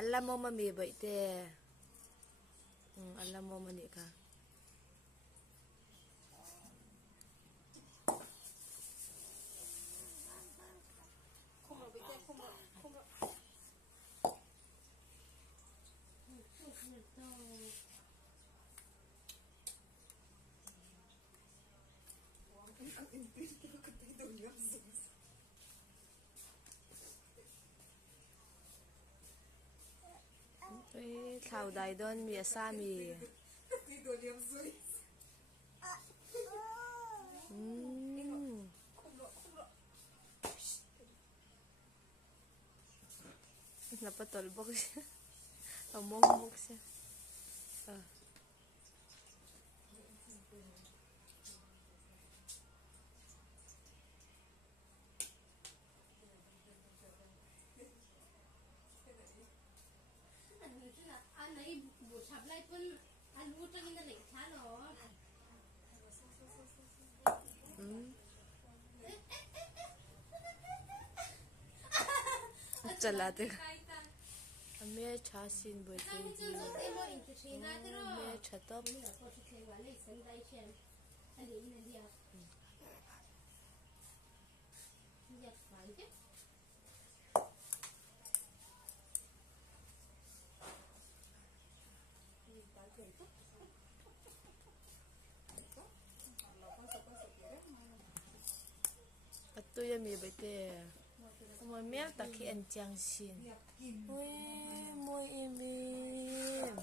alam mo mami ba ite alam mo mani ka thảo đài đơn mía sa mì napatulbog siya umumog siya चला ते मैं छासिन बोलते मैं छतप atto ya mi bete mo mer taki an chang sin ui moi imim